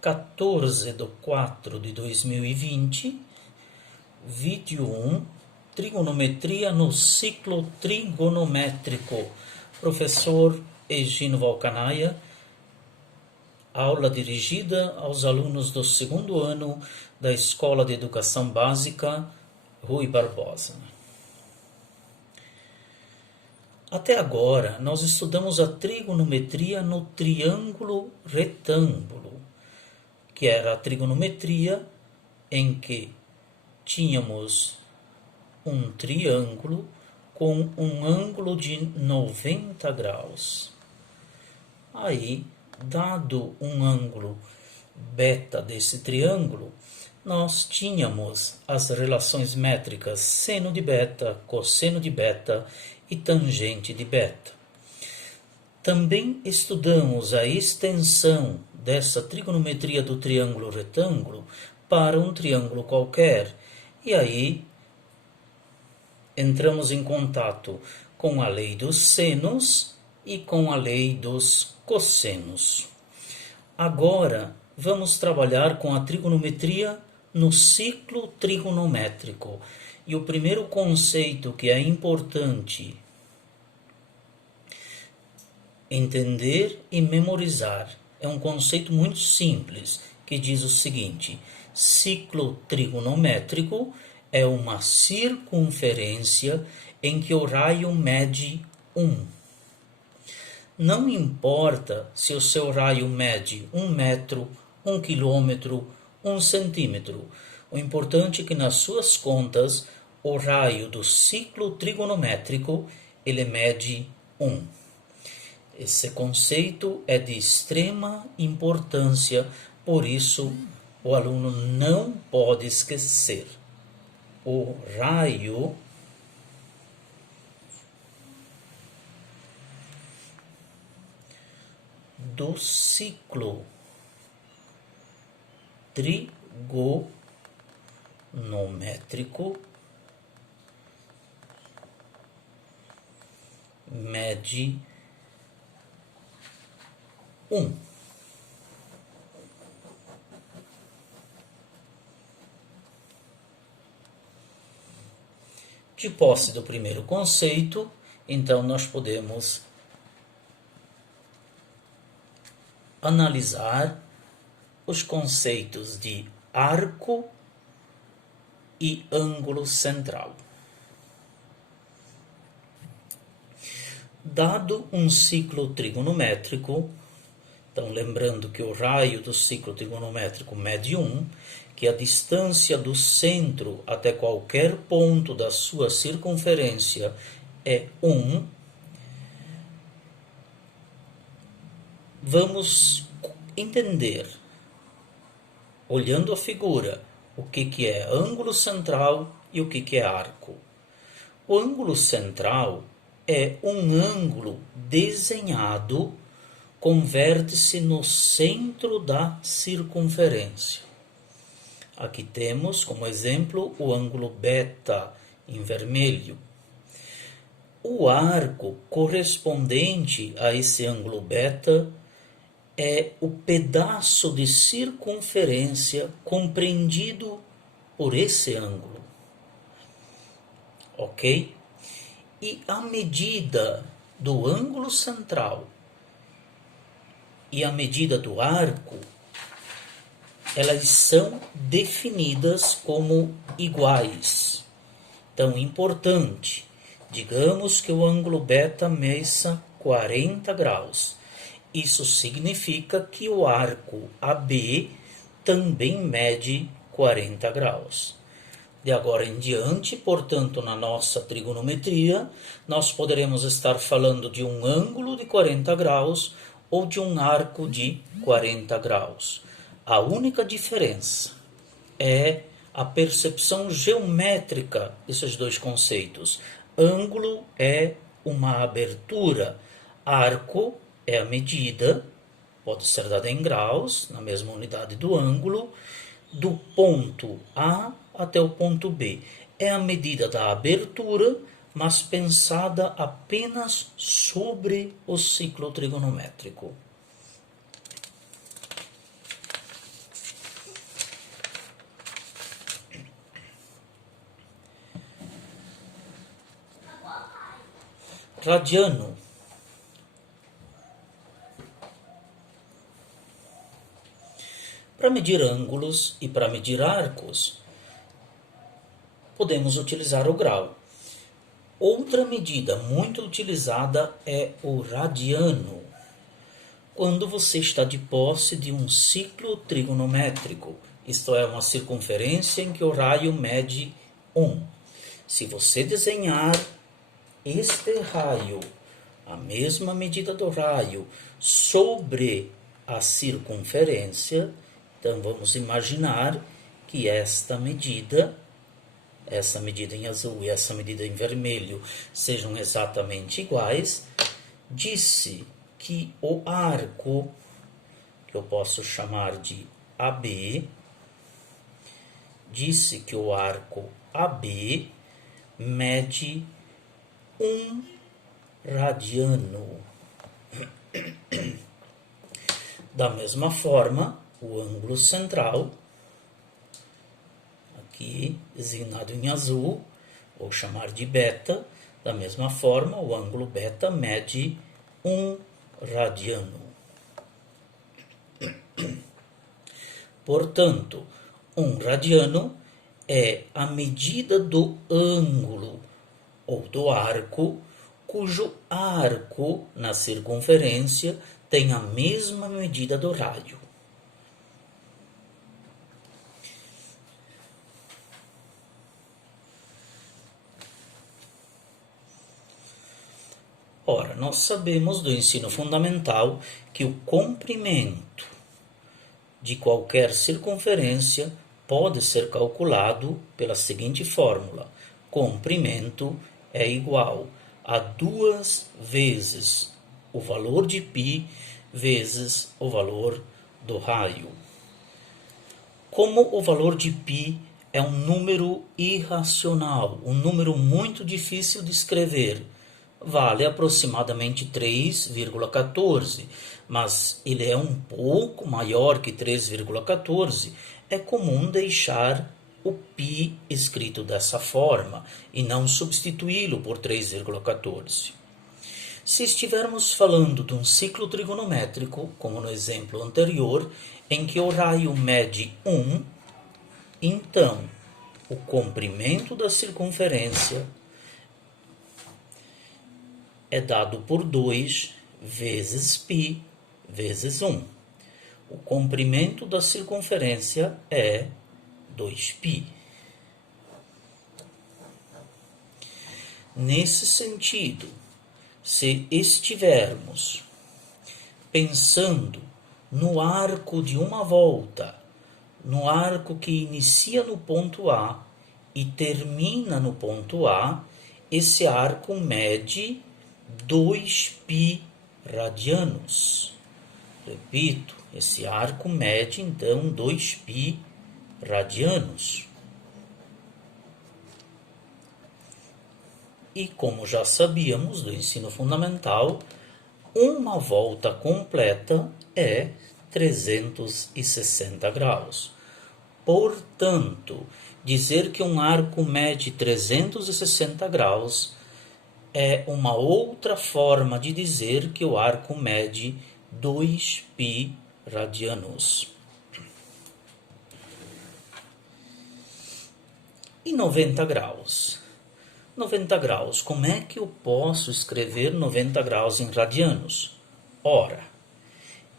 14/4/2020, vídeo 1, trigonometria no ciclo trigonométrico. Professor Egino Valcanaia, aula dirigida aos alunos do segundo ano da Escola de Educação Básica Rui Barbosa. Até agora, nós estudamos a trigonometria no triângulo retângulo, que era a trigonometria em que tínhamos um triângulo com um ângulo de 90 graus. Aí, dado um ângulo beta desse triângulo, nós tínhamos as relações métricas seno de beta, cosseno de beta e tangente de beta. Também estudamos a extensão dessa trigonometria do triângulo retângulo para um triângulo qualquer. E aí entramos em contato com a lei dos senos e com a lei dos cossenos. Agora vamos trabalhar com a trigonometria no ciclo trigonométrico. E o primeiro conceito que é importante entender e memorizar é um conceito muito simples, que diz o seguinte: ciclo trigonométrico é uma circunferência em que o raio mede 1. Não importa se o seu raio mede 1 metro, 1 quilômetro, 1 centímetro. O importante é que nas suas contas o raio do ciclo trigonométrico ele mede 1. Esse conceito é de extrema importância, por isso o aluno não pode esquecer. O raio do ciclo trigonométrico mede 1. De posse do primeiro conceito, então nós podemos analisar os conceitos de arco e ângulo central. Dado um ciclo trigonométrico, então lembrando que o raio do ciclo trigonométrico mede 1, que a distância do centro até qualquer ponto da sua circunferência é 1, vamos entender, olhando a figura, o que é ângulo central e o que é arco. O ângulo central é um ângulo desenhado com vértice no centro da circunferência. Aqui temos como exemplo o ângulo beta em vermelho. O arco correspondente a esse ângulo beta é o pedaço de circunferência compreendido por esse ângulo. Ok? E a medida do ângulo central e a medida do arco, elas são definidas como iguais. Então, importante, digamos que o ângulo beta meça 40 graus. Isso significa que o arco AB também mede 40 graus. De agora em diante, portanto, na nossa trigonometria, nós poderemos estar falando de um ângulo de 40 graus ou de um arco de 40 graus. A única diferença é a percepção geométrica desses dois conceitos. Ângulo é uma abertura, arco é a medida, pode ser dada em graus, na mesma unidade do ângulo, do ponto A até o ponto B. É a medida da abertura, mas pensada apenas sobre o ciclo trigonométrico. radiano. Para medir ângulos e para medir arcos, podemos utilizar o grau. Outra medida muito utilizada é o radiano, quando você está de posse de um ciclo trigonométrico, isto é, uma circunferência em que o raio mede 1. Se você desenhar este raio, a mesma medida do raio, sobre a circunferência, então vamos imaginar que essa medida em azul e essa medida em vermelho sejam exatamente iguais, disse que o arco, que eu posso chamar de AB, disse que o arco AB mede 1 radiano. Da mesma forma, o ângulo central, aqui designado em azul, vou chamar de beta, da mesma forma, o ângulo beta mede 1 radiano. Portanto, 1 radiano é a medida do ângulo ou do arco, cujo arco na circunferência tem a mesma medida do raio. Ora, nós sabemos do ensino fundamental que o comprimento de qualquer circunferência pode ser calculado pela seguinte fórmula: comprimento é igual a 2 vezes o valor de π vezes o valor do raio. Como o valor de π é um número irracional, um número muito difícil de escrever, vale aproximadamente 3,14, mas ele é um pouco maior que 3,14, é comum deixar o π escrito dessa forma e não substituí-lo por 3,14. Se estivermos falando de um ciclo trigonométrico, como no exemplo anterior, em que o raio mede 1, então o comprimento da circunferência é dado por 2 vezes π vezes 1. O comprimento da circunferência é 2π. Nesse sentido, se estivermos pensando no arco de uma volta, no arco que inicia no ponto A e termina no ponto A, esse arco mede 2π radianos. Repito, esse arco mede então 2π radianos. E como já sabíamos do ensino fundamental, uma volta completa é 360 graus. Portanto, dizer que um arco mede 360 graus é uma outra forma de dizer que o arco mede 2π radianos. E 90 graus? 90 graus, como é que eu posso escrever 90 graus em radianos? Ora,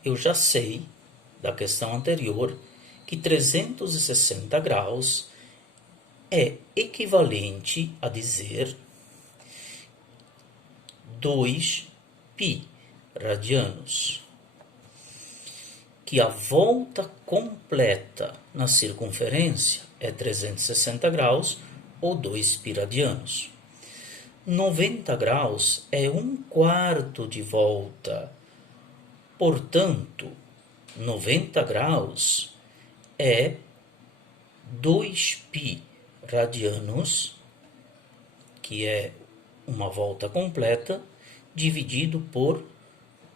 eu já sei da questão anterior que 360 graus é equivalente a dizer 2π radianos, que a volta completa na circunferência é 360 graus ou 2π radianos. 90 graus é 1/4 de volta. Portanto, 90 graus é 2π radianos, que é uma volta completa, dividido por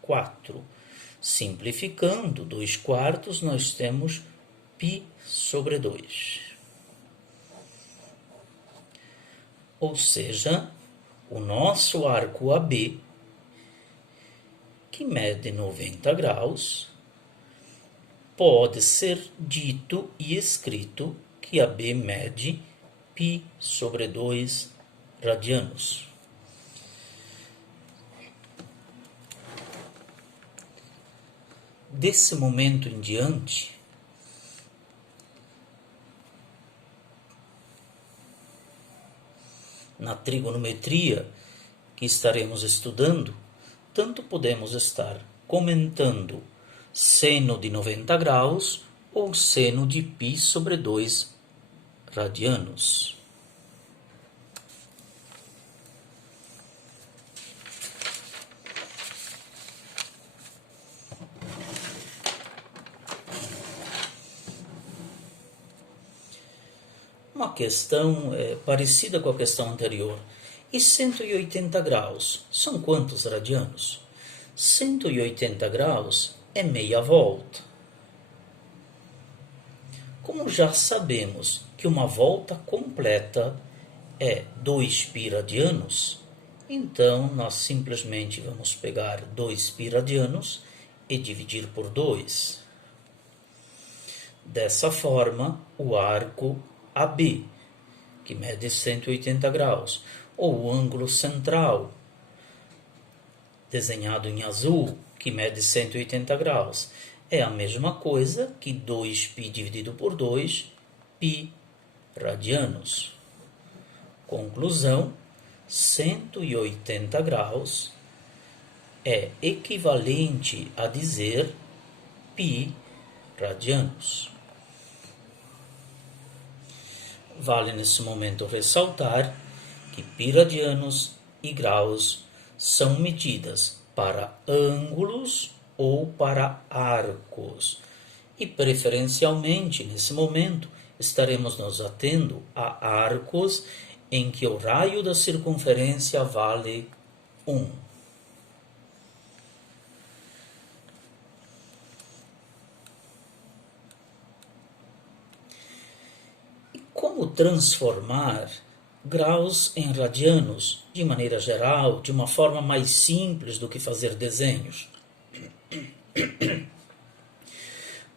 4. Simplificando, 2/4, nós temos π sobre 2. Ou seja, o nosso arco AB, que mede 90 graus, pode ser dito e escrito que AB mede π sobre 2 radianos. Desse momento em diante, na trigonometria que estaremos estudando, tanto podemos estar comentando seno de 90 graus ou seno de π sobre 2 radianos. Uma questão parecida com a questão anterior. E 180 graus são quantos radianos? 180 graus é meia volta. Como já sabemos que uma volta completa é 2π radianos, então nós simplesmente vamos pegar 2π radianos e dividir por 2. Dessa forma, o arco AB, que mede 180 graus, ou o ângulo central, desenhado em azul, que mede 180 graus, é a mesma coisa que 2π dividido por 2, π radianos. Conclusão, 180 graus é equivalente a dizer π radianos. Vale nesse momento ressaltar que π radianos e graus são medidas para ângulos ou para arcos. E preferencialmente, nesse momento, estaremos nos atendo a arcos em que o raio da circunferência vale 1. Como transformar graus em radianos, de maneira geral, de uma forma mais simples do que fazer desenhos?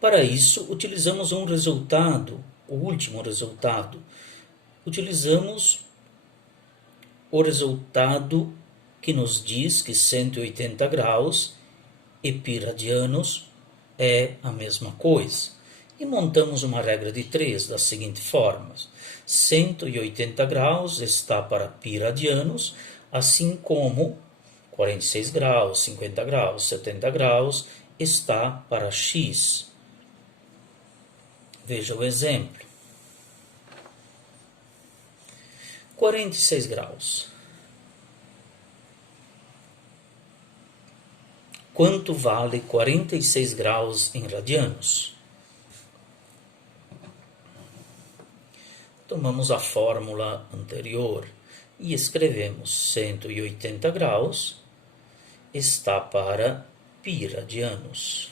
Para isso, utilizamos um resultado, o último resultado. Utilizamos o resultado que nos diz que 180 graus e π radianos é a mesma coisa. E montamos uma regra de 3 da seguinte forma: 180 graus está para π radianos, assim como 46 graus, 50 graus, 70 graus está para x. Veja o exemplo. 46 graus. Quanto vale 46 graus em radianos? Tomamos a fórmula anterior e escrevemos 180 graus está para π radianos.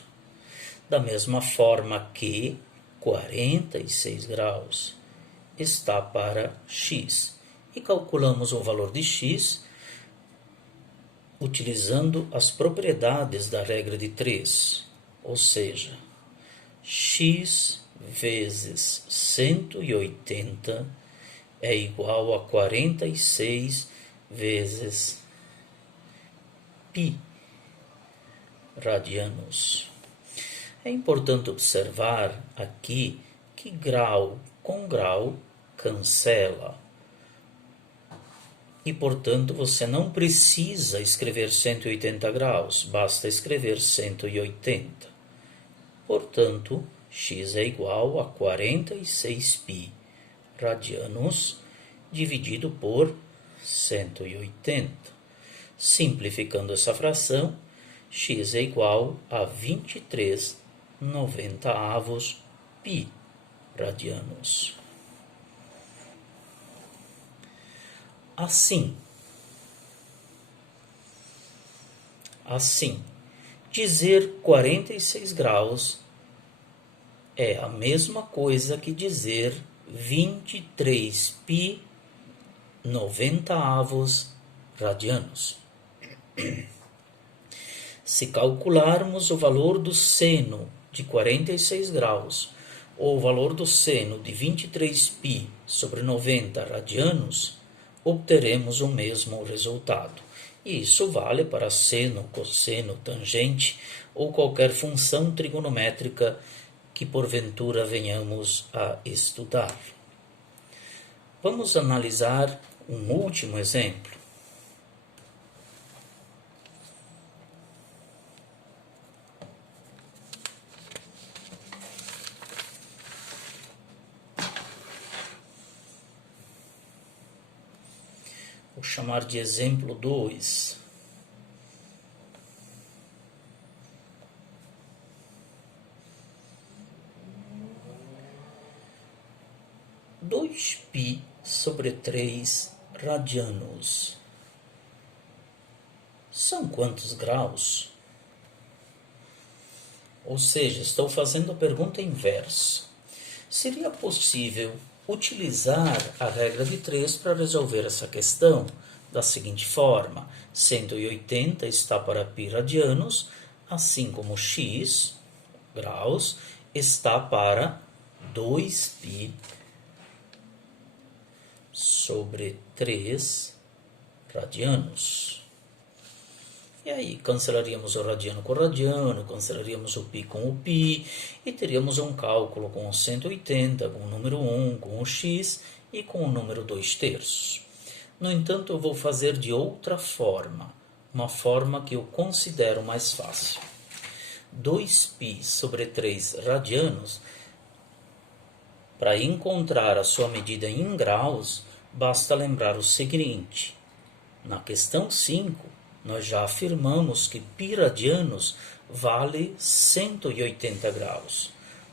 Da mesma forma que 46 graus está para x. E calculamos o valor de x utilizando as propriedades da regra de 3. Ou seja, x vezes 180 é igual a 46 vezes π radianos. É importante observar aqui que grau com grau cancela. E, portanto, você não precisa escrever 180 graus, basta escrever 180. Portanto, x é igual a 46π radianos dividido por 180. Simplificando essa fração, x é igual a 23/90 π radianos. Assim, dizer 46 graus é a mesma coisa que dizer 23π/90 radianos. Se calcularmos o valor do seno de 46 graus ou o valor do seno de 23π sobre 90 radianos, obteremos o mesmo resultado. E isso vale para seno, cosseno, tangente ou qualquer função trigonométrica que porventura venhamos a estudar. Vamos analisar um último exemplo. Vou chamar de exemplo 2. π sobre 3 radianos. São quantos graus? Ou seja, estou fazendo a pergunta inversa. Seria possível utilizar a regra de 3 para resolver essa questão da seguinte forma: 180 está para π radianos, assim como x graus está para 2π sobre 3 radianos. E aí cancelaríamos o radiano com o radiano, cancelaríamos o π com o π, e teríamos um cálculo com o 180, com o número 1, com o x e com o número 2/3. No entanto, eu vou fazer de outra forma, uma forma que eu considero mais fácil. 2π sobre 3 radianos, para encontrar a sua medida em graus, basta lembrar o seguinte: na questão 5, nós já afirmamos que π radianos vale 180 graus.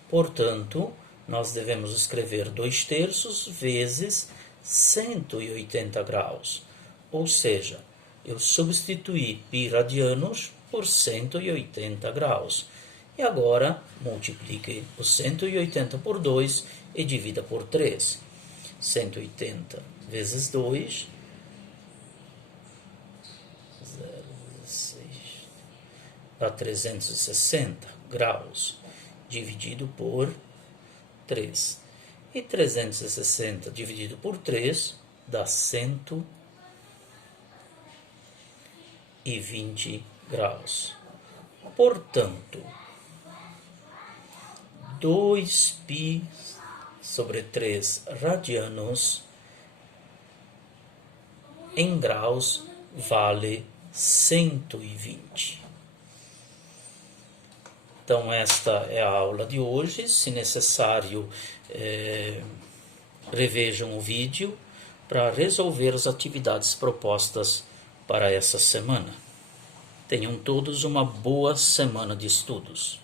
Portanto, nós devemos escrever 2/3 vezes 180 graus. Ou seja, eu substituí π radianos por 180 graus. E agora, multiplique o 180 por 2 e divida por 3. 180 vezes 2... 0,16 dá 360 graus, dividido por 3. E 360 dividido por 3 dá 120 graus. Portanto, 2π sobre 3 radianos em graus vale 120. Então, esta é a aula de hoje. Se necessário, revejam o vídeo para resolver as atividades propostas para essa semana. Tenham todos uma boa semana de estudos.